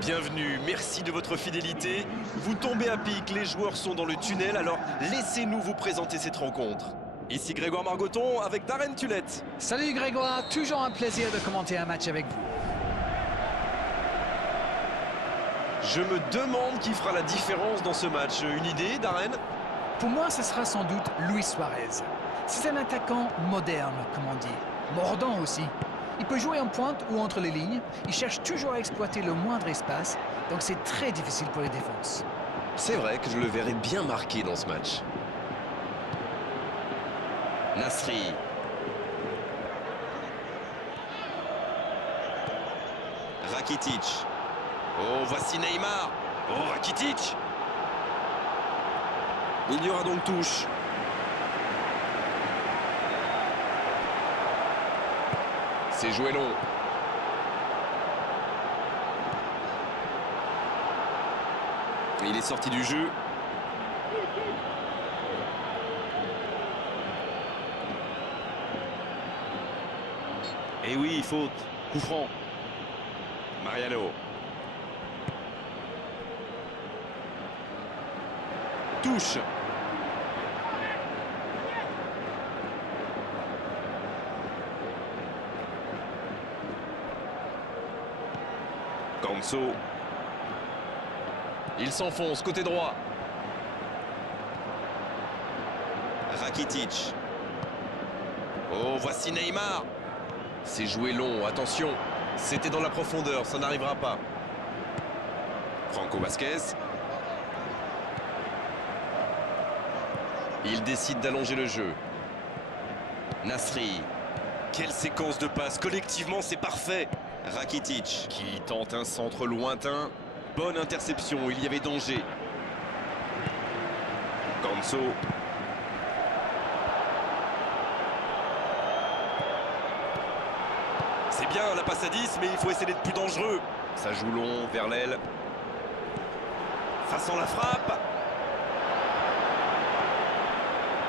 Bienvenue, merci de votre fidélité. Vous tombez à pic, les joueurs sont dans le tunnel, alors laissez-nous vous présenter cette rencontre. Ici Grégoire Margoton avec Darren Tulette. Salut Grégoire, toujours un plaisir de commenter un match avec vous. Je me demande qui fera la différence dans ce match. Une idée, Darren? Pour moi, ce sera sans doute Luis Suarez. C'est un attaquant moderne, comme on dit. Mordant aussi. Il peut jouer en pointe ou entre les lignes. Il cherche toujours à exploiter le moindre espace, donc c'est très difficile pour les défenses. C'est vrai que je le verrai bien marqué dans ce match. Nasri. Rakitic. Oh, voici Neymar. Oh, Rakitic. Il y aura donc touche. C'est joué long. Il est sorti du jeu. Et oui, faute. Coup franc. Mariano. Touche. Ganso. Il s'enfonce côté droit. Rakitic. Oh, voici Neymar. C'est joué long, attention. C'était dans la profondeur, ça n'arrivera pas. Franco Vasquez. Il décide d'allonger le jeu. Nasri. Quelle séquence de passes, collectivement c'est parfait. Rakitic qui tente un centre lointain. Bonne interception, il y avait danger. Ganso. C'est bien la passe à 10, mais il faut essayer d'être plus dangereux. Ça joue long vers l'aile. Façon la frappe.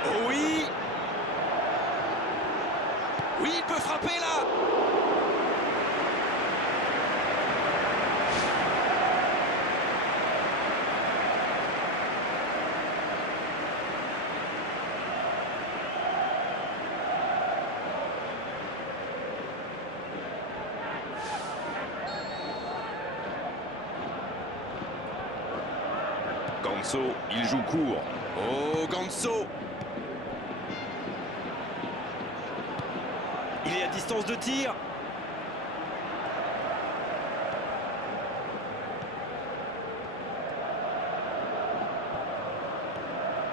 Oh oui. Oui, il peut frapper là. Ganso, il joue court. Oh, Ganso. Il est à distance de tir.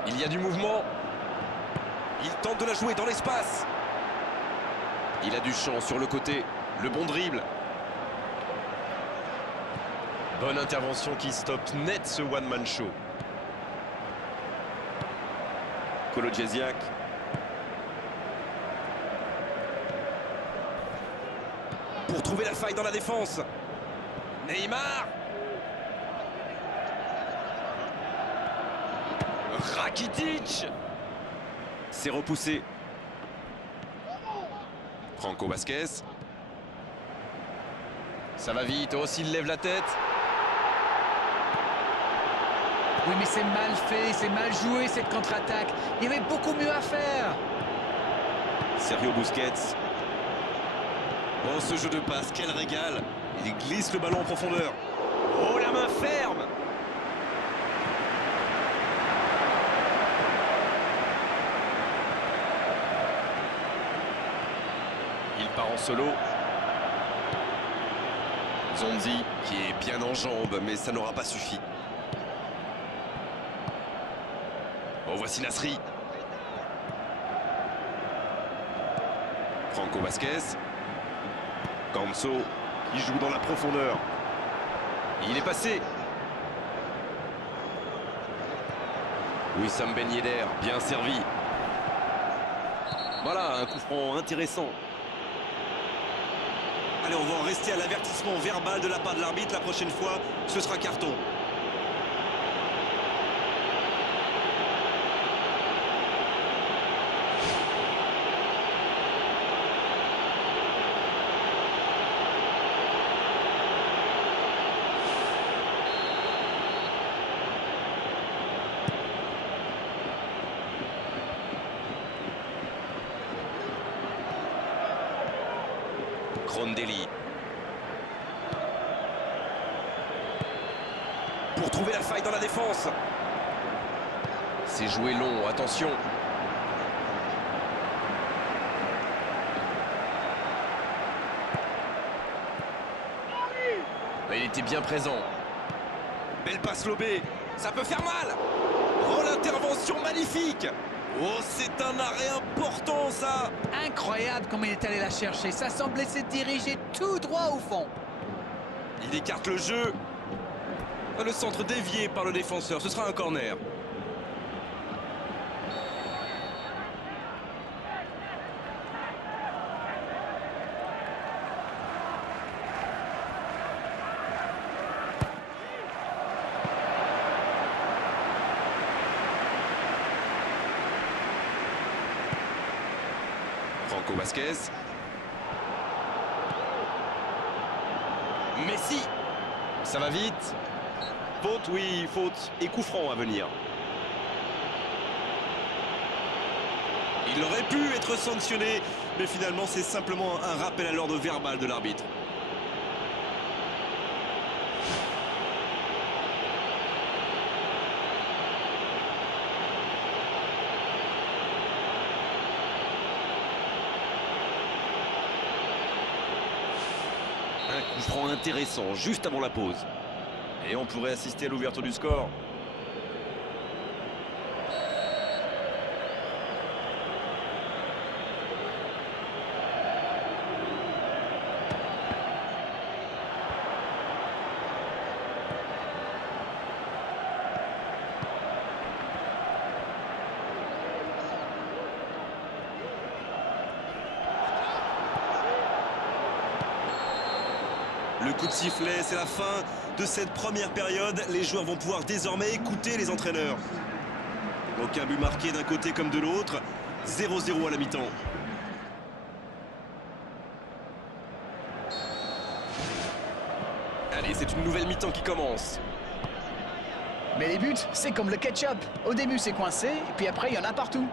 Il y a du mouvement. Il tente de la jouer dans l'espace. Il a du champ sur le côté. Le bon dribble. Bonne intervention qui stoppe net ce one-man show. Kolo Djesiak. Pour trouver la faille dans la défense. Neymar. Rakitic. C'est repoussé. Franco Vasquez. Ça va vite. Oh, s'il lève la tête. Oui, mais c'est mal fait, c'est mal joué cette contre-attaque. Il y avait beaucoup mieux à faire. Sergio Busquets. Oh, ce jeu de passe, quel régal. Il glisse le ballon en profondeur. Oh, la main ferme. Il part en solo. Zonzi qui est bien en jambes, mais ça n'aura pas suffi. Oh, voici Nasri. Franco Vasquez. Ganso qui joue dans la profondeur. Il est passé. Wissam Ben Yedder, bien servi. Voilà, un coup franc intéressant. Allez, on va en rester à l'avertissement verbal de la part de l'arbitre. La prochaine fois, ce sera carton. Rondelli. Pour trouver la faille dans la défense. C'est joué long, attention. Il était bien présent. Belle passe lobée. Ça peut faire mal. Oh, l'intervention magnifique. Oh, c'est un arrêt important, ça. Incroyable comme il est allé la chercher. Ça semblait se diriger tout droit au fond. Il écarte le jeu. Le centre dévié par le défenseur. Ce sera un corner. Franco Vasquez. Messi. Ça va vite. Faute, oui, faute. Et coup franc à venir. Il aurait pu être sanctionné, mais finalement, c'est simplement un rappel à l'ordre verbal de l'arbitre. Un coup franc intéressant, juste avant la pause. Et on pourrait assister à l'ouverture du score. Le coup de sifflet, c'est la fin de cette première période. Les joueurs vont pouvoir désormais écouter les entraîneurs. Aucun but marqué d'un côté comme de l'autre. 0-0 à la mi-temps. Allez, c'est une nouvelle mi-temps qui commence. Mais les buts, c'est comme le ketchup. Au début, c'est coincé, et puis après, il y en a partout.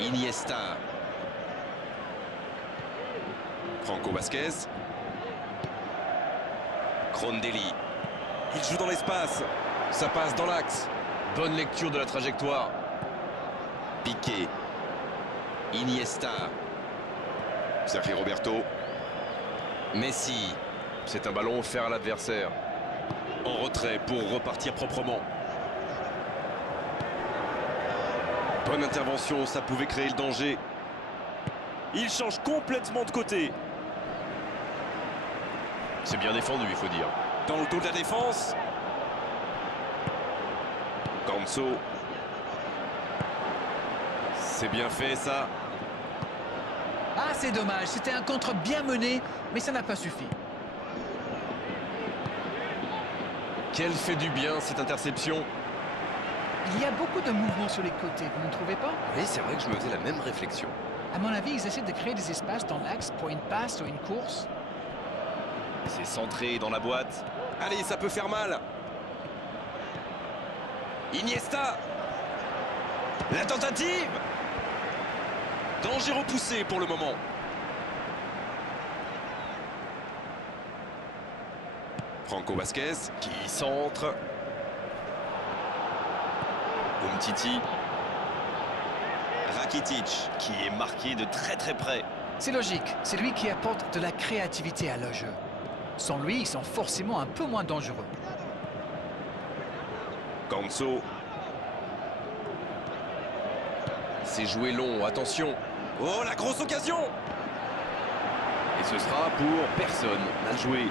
Iniesta. Franco Vasquez. Rondelli. Il joue dans l'espace. Ça passe dans l'axe. Bonne lecture de la trajectoire. Piqué. Iniesta. Sergio Roberto. Messi. C'est un ballon offert à l'adversaire. En retrait pour repartir proprement. Bonne intervention, ça pouvait créer le danger. Il change complètement de côté. C'est bien défendu, il faut dire. Dans le dos de la défense. Ganso. C'est bien fait, ça. Ah, c'est dommage. C'était un contre bien mené, mais ça n'a pas suffi. Quel fait du bien, cette interception. Il y a beaucoup de mouvements sur les côtés, vous ne trouvez pas? Oui, c'est vrai que je me faisais la même réflexion. À mon avis, ils essaient de créer des espaces dans l'axe pour une passe ou une course. C'est centré dans la boîte. Allez, ça peut faire mal. Iniesta. La tentative. Danger repoussé pour le moment. Franco Vasquez qui centre. Umtiti. Rakitic qui est marqué de très très près. C'est logique, c'est lui qui apporte de la créativité à leur jeu. Sans lui, ils sont forcément un peu moins dangereux. Ganso. C'est joué long, attention. Oh, la grosse occasion. Et ce sera pour personne. Mal joué.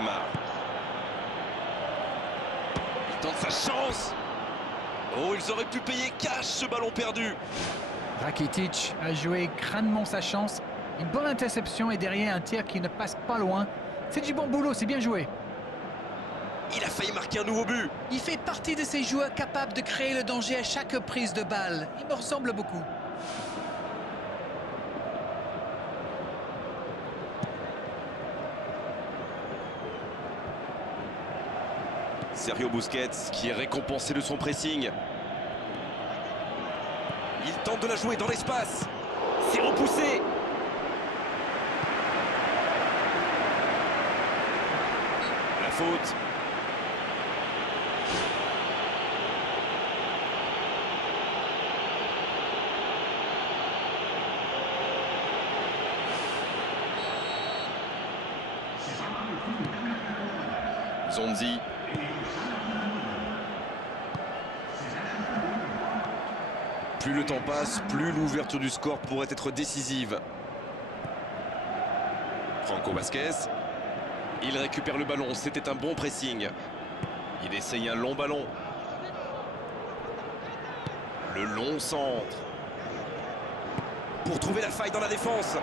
Neymar. Il tente sa chance. Oh, ils auraient pu payer cash ce ballon perdu. Rakitic a joué crânement sa chance. Une bonne interception et derrière un tir qui ne passe pas loin. C'est du bon boulot, c'est bien joué. Il a failli marquer un nouveau but. Il fait partie de ces joueurs capables de créer le danger à chaque prise de balle. Il me ressemble beaucoup. Sergio Busquets qui est récompensé de son pressing. Il tente de la jouer dans l'espace. C'est repoussé. La faute. Zonzi. Plus le temps passe, plus l'ouverture du score pourrait être décisive. Franco Vasquez. Il récupère le ballon, c'était un bon pressing. Il essaye un long ballon. Le long centre. Pour trouver la faille dans la défense.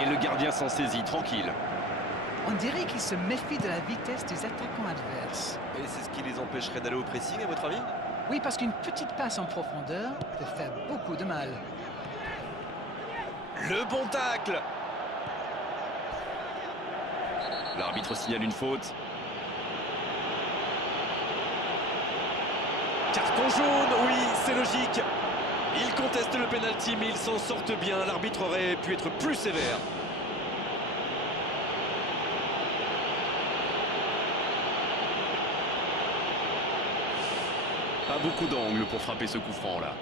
Et le gardien s'en saisit, tranquille. On dirait qu'il se méfie de la vitesse des attaquants adverses. Et c'est ce qui les empêcherait d'aller au pressing, à votre avis? Oui, parce qu'une petite passe en profondeur peut faire beaucoup de mal. Le bon tacle. L'arbitre signale une faute. Carton jaune, oui, c'est logique. Il conteste le pénalty, mais il s'en sortent bien. L'arbitre aurait pu être plus sévère. Pas beaucoup d'angles pour frapper ce coup franc là.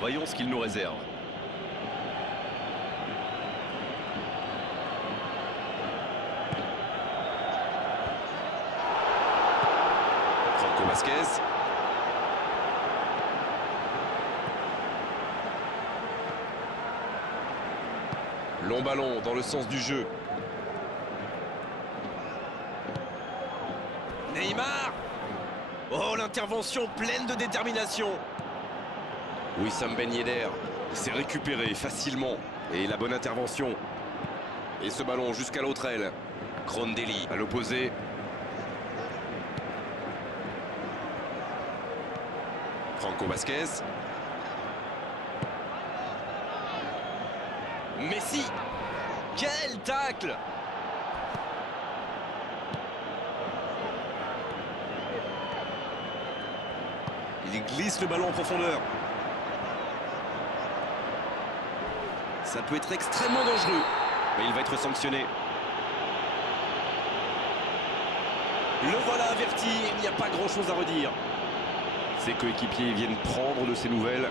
Voyons ce qu'il nous réserve. Franco Vasquez. Long ballon dans le sens du jeu. Neymar. Oh, l'intervention pleine de détermination. Wissam Ben Yedder s'est récupéré facilement. Et la bonne intervention. Et ce ballon jusqu'à l'autre aile. Krondelli. À l'opposé. Franco Vasquez. Messi. Quel tacle. Il glisse le ballon en profondeur. Ça peut être extrêmement dangereux. Mais il va être sanctionné. Le voilà averti, il n'y a pas grand-chose à redire. Ses coéquipiers viennent prendre de ses nouvelles.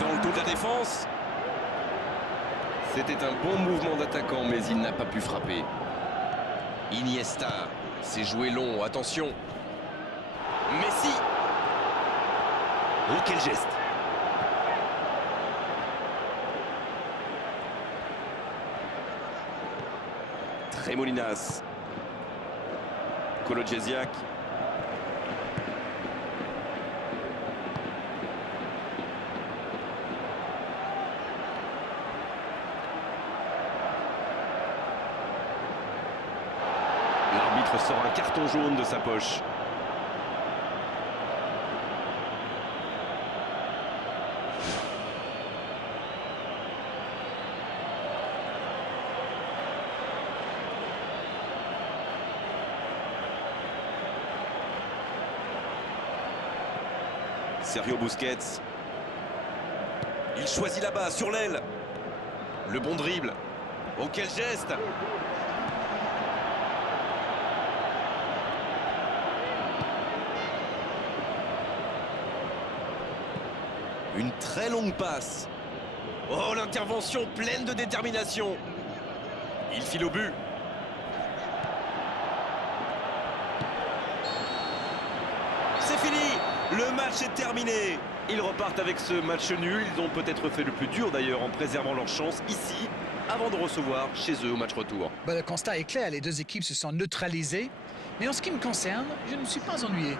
Dans le dos de la défense. C'était un bon mouvement d'attaquant, mais il n'a pas pu frapper. Iniesta. C'est joué long, attention. Messi. Oh, quel geste! Tremolinas. Kolo Djesiak. L'arbitre sort un carton jaune de sa poche. Sergio Busquets. Il choisit là-bas, sur l'aile. Le bon dribble. Oh, quel geste! Une très longue passe. Oh, l'intervention pleine de détermination. Il file au but. C'est fini. Le match est terminé. Ils repartent avec ce match nul. Ils ont peut-être fait le plus dur d'ailleurs en préservant leur chance ici, avant de recevoir chez eux au match retour. Ben, le constat est clair, les deux équipes se sont neutralisées. Mais en ce qui me concerne, je ne me suis pas ennuyé.